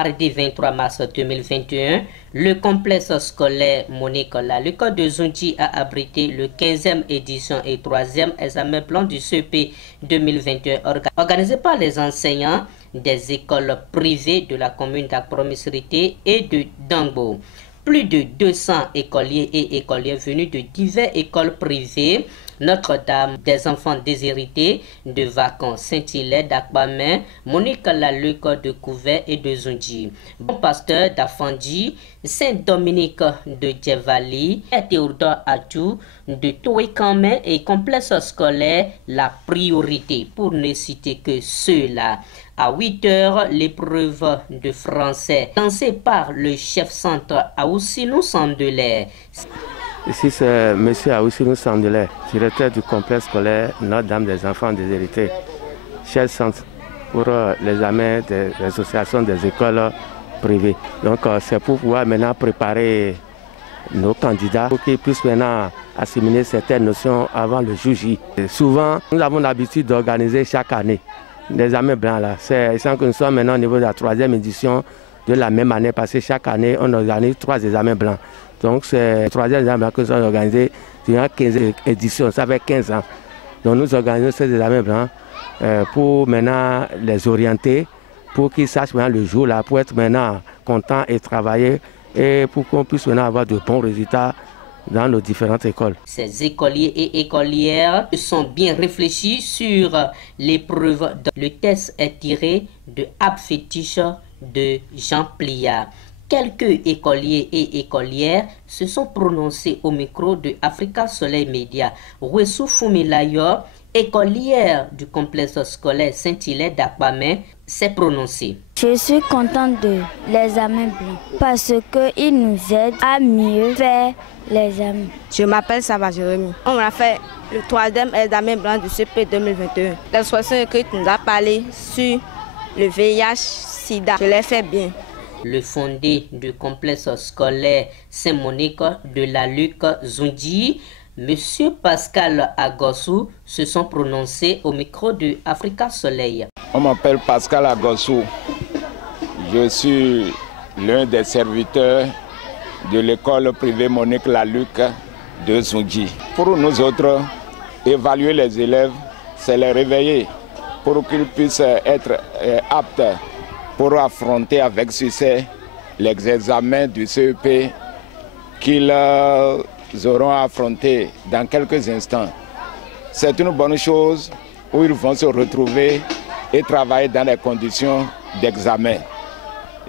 Mardi 23 mars 2021, le complexe scolaire Monique Laluc de Zundji a abrité le 15e édition et 3e examen blanc du CEP 2021 organisé par les enseignants des écoles privées de la commune d'Akpro-Missirité et de Dangbo. Plus de 200 écoliers et écolières venus de diverses écoles privées, Notre-Dame des enfants déshérités de vacances, Saint-Hilaire d'Akbamé, Monique Laluc de Couvert et de Zundji, Bon Pasteur d'Afandi, Saint-Dominique de Djevali, Théodore Atou de Touékamé et complexe scolaire La Priorité, pour ne citer que ceux-là. À 8 h, l'épreuve de français lancée par le chef centre Aoussinou Sandelé. Ici, c'est M. Aoussinou Sandelé, directeur du complexe scolaire Notre-Dame des enfants déshérités, chef centre pour l'examen des associations des écoles privées. Donc, c'est pour pouvoir maintenant préparer nos candidats pour qu'ils puissent maintenant assimiler certaines notions avant le jour J. Souvent, nous avons l'habitude d'organiser chaque année l'examen blanc là. C'est sans que nous sommes maintenant au niveau de la 3e édition de la même année, parce que chaque année, on organise 3 examens blancs. Donc, c'est le 3e examen blanc que nous avons organisé durant 15 éditions, ça fait 15 ans. Donc, nous organisons ces examens blancs pour maintenant les orienter, pour qu'ils sachent maintenant le jour là, pour être maintenant contents et travailler, et pour qu'on puisse maintenant avoir de bons résultats dans nos différentes écoles. Ces écoliers et écolières sont bien réfléchis sur l'épreuve. Le test est tiré de Ab Fétiche de Jean Pliard. Quelques écoliers et écolières se sont prononcés au micro de Africa Soleil Média. Wessou Fumilayo, écolière du complexe scolaire Saint-Hilaire d'Akbamé, s'est prononcée. Je suis contente de l'examen blanc parce qu'il nous aide à mieux faire l'examen. Je m'appelle Saba Jérémy. On a fait le 3e examen blanc du CP 2021. L'expression écrite nous a parlé sur le VIH-Sida. Je l'ai fait bien. Le fondé du complexe scolaire Saint-Monique de Laluc Zundji, M. Pascal Agossou, se sont prononcés au micro de Africa Soleil. On m'appelle Pascal Agossou. Je suis l'un des serviteurs de l'école privée Monique Laluc de Zundji. Pour nous autres, évaluer les élèves, c'est les réveiller pour qu'ils puissent être aptes pour affronter avec succès les examens du CEP qu'ils auront affrontés dans quelques instants. C'est une bonne chose où ils vont se retrouver et travailler dans les conditions d'examen.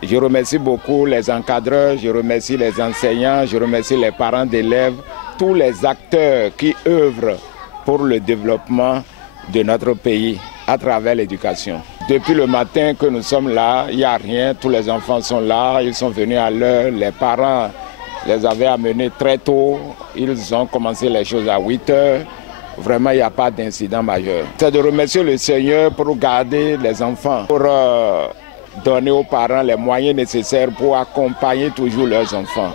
Je remercie beaucoup les encadreurs, je remercie les enseignants, je remercie les parents d'élèves, tous les acteurs qui œuvrent pour le développement de notre pays à travers l'éducation. Depuis le matin que nous sommes là, il n'y a rien, tous les enfants sont là, ils sont venus à l'heure, les parents les avaient amenés très tôt, ils ont commencé les choses à 8 h. Vraiment, il n'y a pas d'incident majeur. C'est de remercier le Seigneur pour garder les enfants, pour donner aux parents les moyens nécessaires pour accompagner toujours leurs enfants,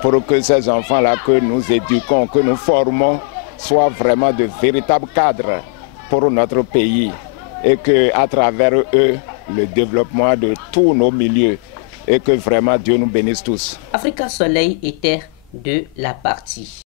pour que ces enfants-là que nous éduquons, que nous formons, soient vraiment de véritables cadres pour notre pays et qu'à travers eux, le développement de tous nos milieux et que vraiment Dieu nous bénisse tous. Africa Soleil était de la partie.